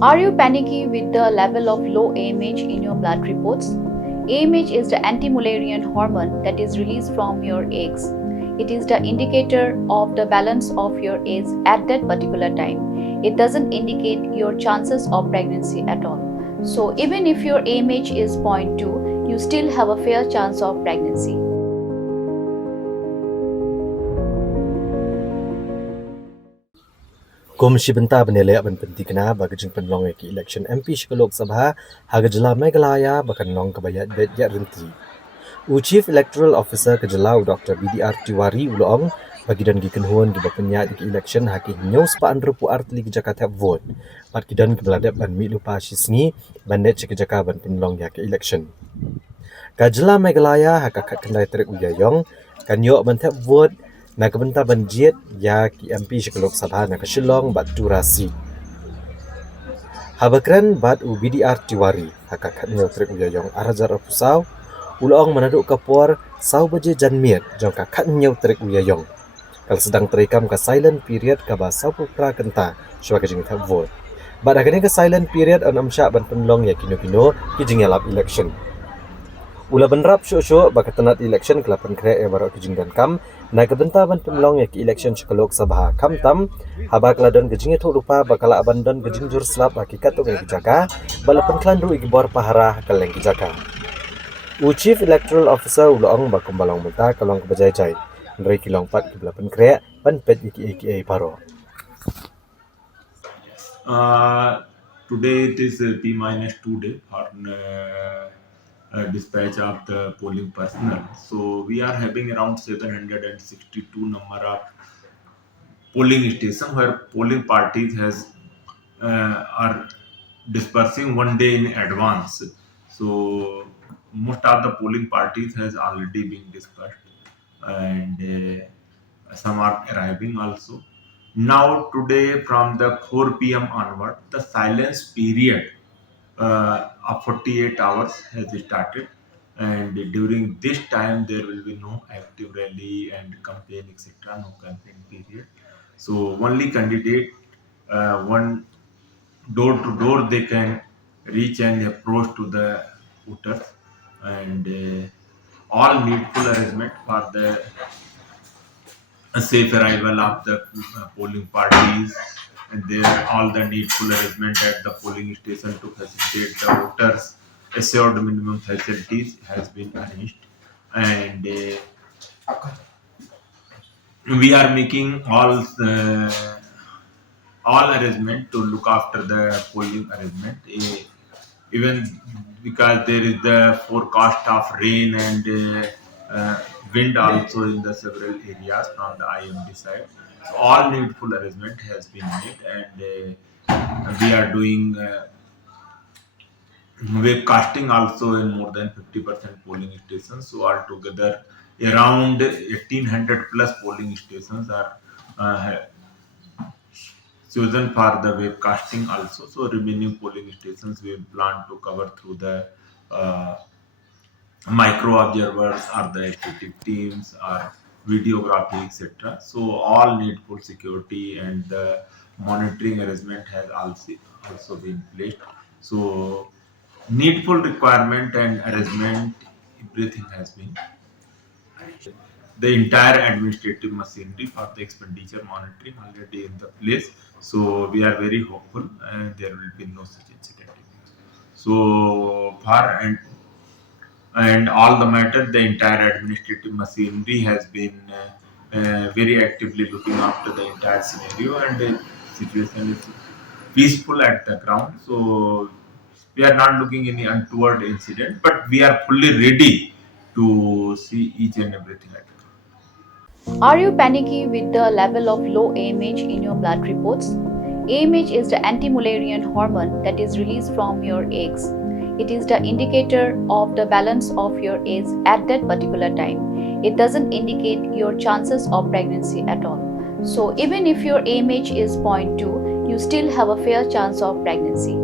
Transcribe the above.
Are you panicky with the level of low AMH in your blood reports? AMH is the anti-Mullerian hormone that is released from your eggs. It is the indicator of the balance of your eggs at that particular time. It doesn't indicate your chances of pregnancy at all. So even if your AMH is 0.2, you still have a fair chance of pregnancy. Komisi benta benelek ben pentikna bagi jing penlong ki election MP Shikolok Sabha haga jylla Meghalaya bakan nong kebayat bet ya renti. Chief Electoral Officer ke jylla Dr. BDR Tiwari ulong bagi dan gi kenhuan gi bapenya ki election haki nyos pa andrupu artli ki Jakarta vote. Pat ki dan ki beladap ban mi lupa shisngi bandet ke Jakarta ban penlong ya ki election. Ka jylla Meghalaya haka kat kendai trek uyayong kan yo ban thep vote na kebenta banjit ya ki MP Shikolok Sabha na kashilong bat durasi. Habakran bat u BDR Tiwari haka kat nyo trek uyayong arajar pusau ulong menaduk kapor sau baje janmiet jong ka kat nyo trek uyayong. Kal sedang terekam ka silent period ka ba sau pupra kenta sebagai jing thep vote. Bat agane ka silent period on amsya ban penlong ya kino-kino ki jing yalap election. Ula benrap syuk-syuk baka tenat election kelapan krek yang baru kejing dan kam na kebenta ban penlong ya ki election Shikolok Sabha kam tam haba keladon kejing itu lupa bakala abandon kejing jur selap hakikat tu ngi jaka balapan klandu igi bor pahara kaleng ki jaka. Chief Electoral Officer ulong bakum balong menta kalong kebajai-jai ndrei kilong pat ki balapan krek ban pet iki paro. Today it is T-2 day for dispatch of the polling personnel. So we are having around 762 number of polling stations where polling parties are dispersing one day in advance. So most of the polling parties has already been dispersed, and some are arriving also. Now today from the 4 p.m. onward, the silence period of 48 hours has started, and during this time there will be no active rally and campaign etc. No campaign period. So only candidate one door to door they can reach and approach to the voters, and all needful arrangement for the a safe arrival of the polling parties, and there all the needful arrangement at the polling station to facilitate the voters assured minimum facilities has been arranged, and we are making all arrangement to look after the polling arrangement, even because there is the forecast of rain and wind also in the several areas from the IMD side. So all needful arrangement has been made, and we are doing webcasting also in more than 50% polling stations. So altogether around 1800 plus polling stations are chosen for the webcasting also. So remaining polling stations we plan to cover through the micro observers or the static teams or videography etc. So all needful security and the monitoring arrangement has also been placed. So needful requirement and arrangement everything has been. The entire administrative machinery for the expenditure monitoring already in the place. So we are very hopeful and there will be no such incident. So far and all the matter, the entire administrative machinery has been very actively looking after the entire scenario, and the situation is peaceful at the ground. So we are not looking any untoward incident, but we are fully ready to see each and everything at the ground. Are you panicky with the level of low AMH in your blood reports? AMH is the anti-Mullerian hormone that is released from your eggs. It is the indicator of the balance of your eggs at that particular time. It doesn't indicate your chances of pregnancy at all. So even if your AMH is 0.2, you still have a fair chance of pregnancy.